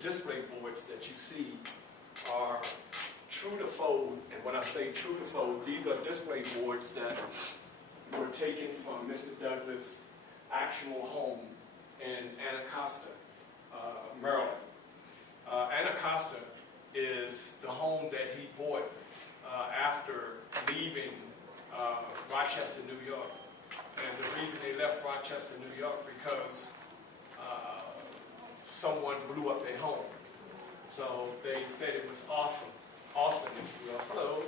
display boards that you see are true to fold, and when I say true to fold, these are display boards that were taken from Mr. Douglas' actual home in Anacostia, Maryland. Anacostia is the home that he bought after leaving Rochester, New York. And the reason they left Rochester, New York, because someone blew up their home. So they said it was awesome, if you will. Hello.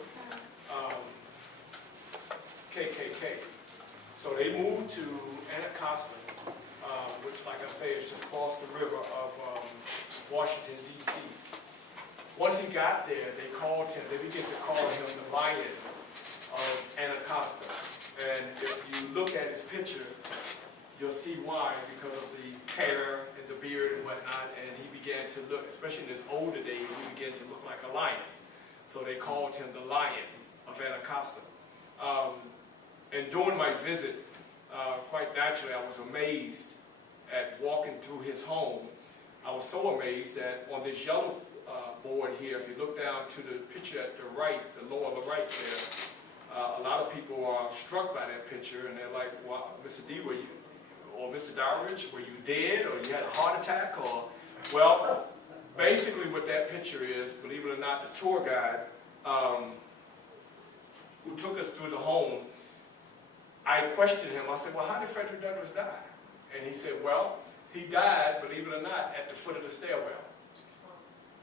KKK. So they moved to Anacostia, which, like I say, is just across the river of Washington, D.C. Once he got there, they began to call him the Lion of Anacostia. And if you look at his picture, you'll see why, because of the hair and the beard and whatnot, and he began to look, especially in his older days, he began to look like a lion. So they called him the Lion of Anacostia. And during my visit, quite naturally, I was amazed at walking through his home. I was so amazed that on this yellow board here, if you look down to the picture at the right, the lower the right there, a lot of people are struck by that picture, and they're like, well, Mr. D, were you, or Mr. Dowridge, were you dead, or you had a heart attack, or, well, basically what that picture is, believe it or not, the tour guide who took us through the home, I questioned him. I said, well, how did Frederick Douglass die? And he said, well, he died, believe it or not, at the foot of the stairwell.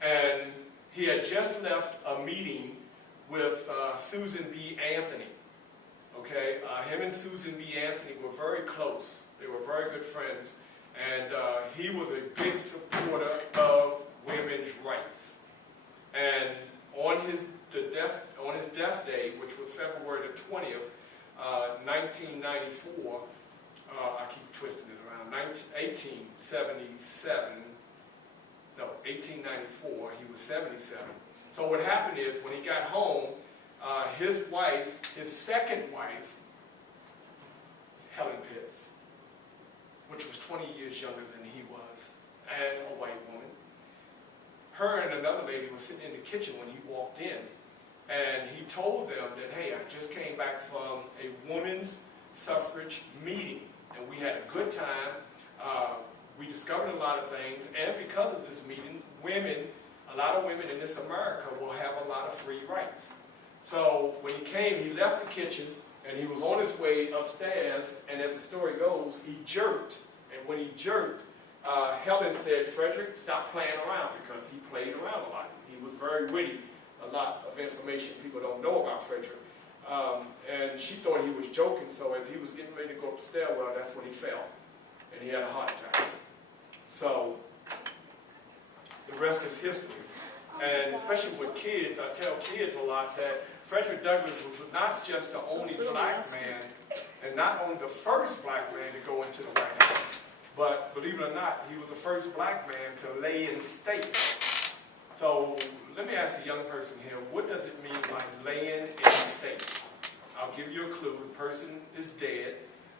And he had just left a meeting with Susan B. Anthony. Okay, him and Susan B. Anthony were very close. They were very good friends. And he was a big supporter of women's rights. And on his death day, which was February the 20th, 1994, I keep twisting it around, 1894, he was 77. So what happened is, when he got home, his wife, his second wife, Helen Pitts, which was 20 years younger than he was, and a white woman, her and another lady were sitting in the kitchen when he walked in. And he told them that, hey, I just came back from a women's suffrage meeting, and we had a good time. We discovered a lot of things, and because of this meeting, a lot of women in this America will have a lot of free rights. So when he came, he left the kitchen, and he was on his way upstairs, and as the story goes, he jerked. And when he jerked, Helen said, Frederick, stop playing around, because he played around a lot. He was very witty. A lot of information people don't know about Frederick. And she thought he was joking, so as he was getting ready to go up the stairwell, that's when he fell. And he had a heart attack. So, the rest is history. And especially with kids, I tell kids a lot that Frederick Douglass was not just the only black man, and not only the first black man to go into the White House, but believe it or not, he was the first black man to lay in state. So, let me ask a young person here, what does it mean by laying in state? I'll give you a clue. The person is dead.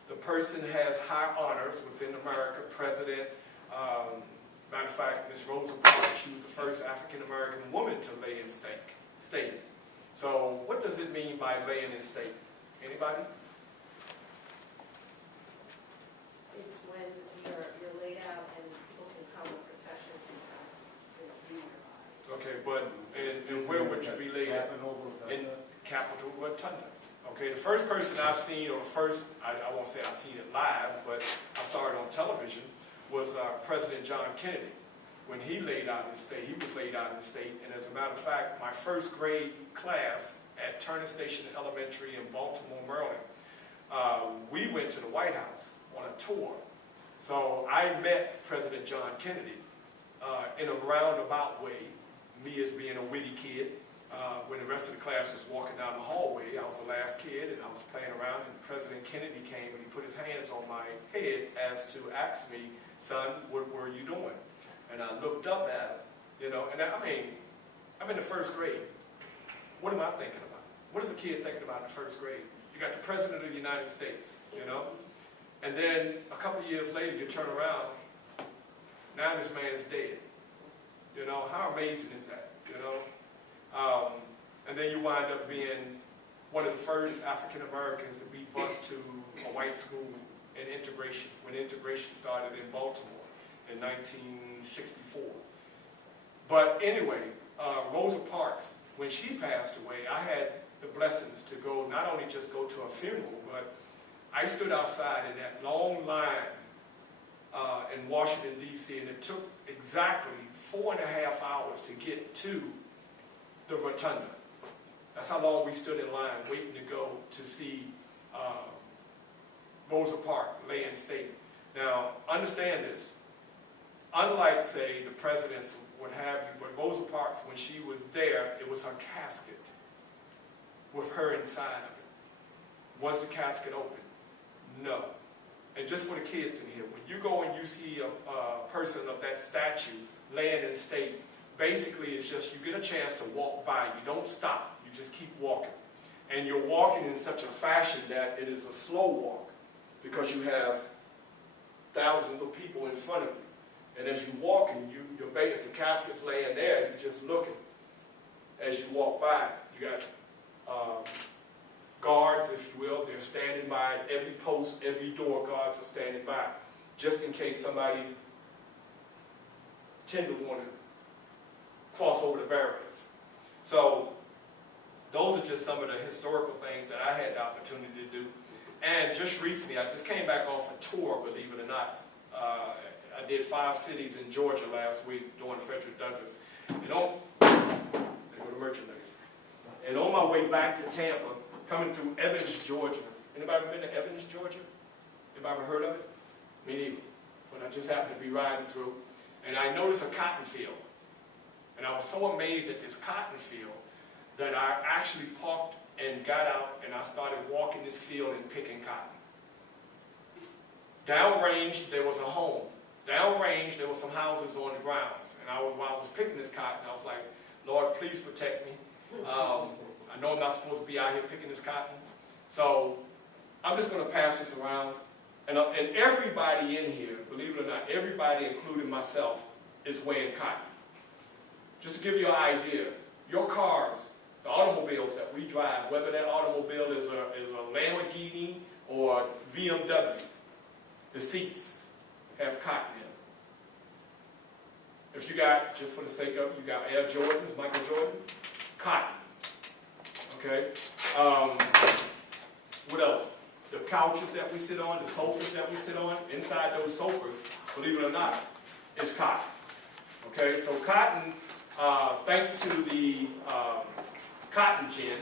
The person has high honors within America, president. Matter of fact, Miss Rosa Parks, she was the first African-American woman to lay in state. So what does it mean by laying in state? Anybody? It's when you're laid out and people can come in procession and view your body. Okay, but and where would you be laid out? In Capitol Rotunda. Okay, the first person I've seen, or the first, I won't say I've seen it live, but I saw it on television, was President John Kennedy. When he laid out in state, he was laid out in state, and as a matter of fact, my first grade class at Turner Station Elementary in Baltimore, Maryland, we went to the White House on a tour. So I met President John Kennedy in a roundabout way, me as being a witty kid. When the rest of the class was walking down the hallway, I was the last kid, and I was playing around, and President Kennedy came, and he put his hands on my head as to ask me, son, what were you doing? And I looked up at him, and I'm in the first grade. What am I thinking about? What is a kid thinking about in the first grade? You got the President of the United States, And then a couple of years later, you turn around, now this man is dead. You know, how amazing is that, you know? And then you wind up being one of the first African Americans to be bused to a white school in integration, when integration started in Baltimore in 1964. But anyway, Rosa Parks, when she passed away, I had the blessings to go, not only just go to a funeral, but I stood outside in that long line in Washington, D.C., and it took exactly 4.5 hours to get to the rotunda. That's how long we stood in line waiting to go to see Rosa Parks lay in state. Now, understand this. Unlike, say, the presidents, what have you, but Rosa Parks, when she was there, it was her casket with her inside of it. Was the casket open? No. And just for the kids in here, when you go and you see a person of that stature laying in state, basically it's just you get a chance to walk by. You don't stop. You just keep walking. And you're walking in such a fashion that it is a slow walk because you have thousands of people in front of you. And as you walk, and if the casket's laying there, you're just looking. As you walk by, you got guards, if you will. They're standing by at every post, every door. Guards are standing by, just in case somebody tend to want to cross over the barriers. So those are just some of the historical things that I had the opportunity to do. And just recently, I just came back off a tour, believe it or not. I did 5 cities in Georgia last week doing Frederick Douglass. And there go the merchandise. And on my way back to Tampa, coming through Evans, Georgia. Anybody ever been to Evans, Georgia? Anybody ever heard of it? Me neither. But I just happened to be riding through, and I noticed a cotton field. And I was so amazed at this cotton field that I actually parked and got out, and I started walking this field and picking cotton. Downrange, there was a home. Downrange, there were some houses on the grounds. And while I was picking this cotton, I was like, Lord, please protect me. I know I'm not supposed to be out here picking this cotton. So I'm just going to pass this around. And everybody in here, believe it or not, everybody, including myself, is wearing cotton. Just to give you an idea, your cars, the automobiles that we drive, whether that automobile is a Lamborghini or BMW, the seats have cotton in them. If you got, just for the sake of, you got Air Jordans, Michael Jordan, cotton. Okay? What else? The couches that we sit on, the sofas that we sit on, inside those sofas, believe it or not, is cotton. Okay? So cotton, thanks to the cotton gin,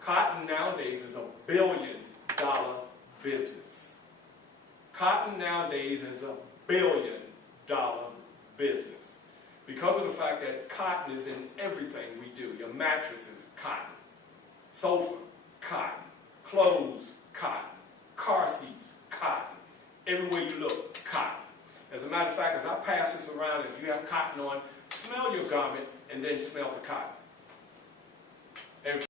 cotton nowadays is $1 billion business. Cotton nowadays is $1 billion business. Because of the fact that cotton is in everything we do. Your mattresses, cotton. Sofa, cotton. Clothes, cotton. Car seats, cotton. Everywhere you look, cotton. As a matter of fact, as I pass this around, if you have cotton on, smell your garment and then smell the cotton. And